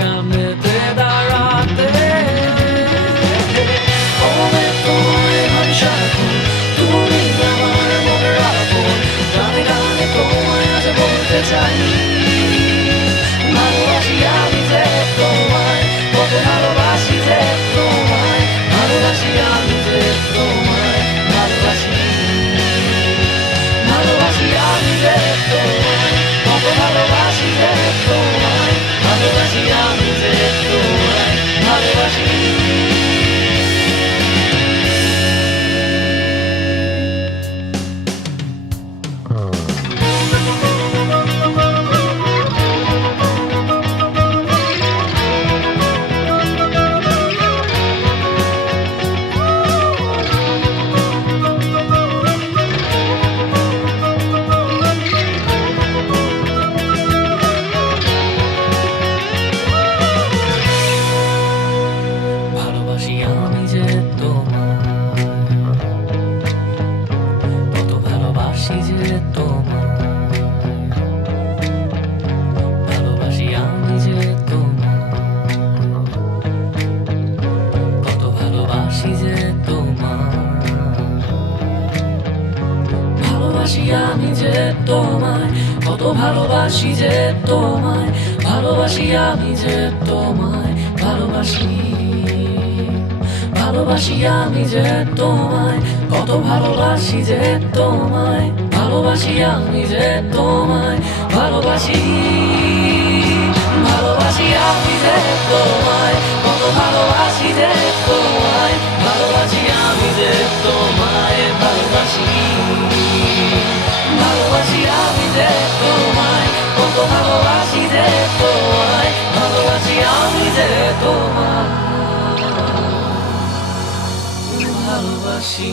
come তোমায়, কত ভালোবাসি যে তোমায়, ভালোবাসি আমি যে তোমায়, ভালোবাসি ভালোবাসি আমি যে তোমায়, কত ভালোবাসি যে তোমায়, ভালোবাসি আমি যে তোমায়, ভালোবাসি ভালোবাসি আমি যে তোমায়। যে তোমায় ভালোবাসি।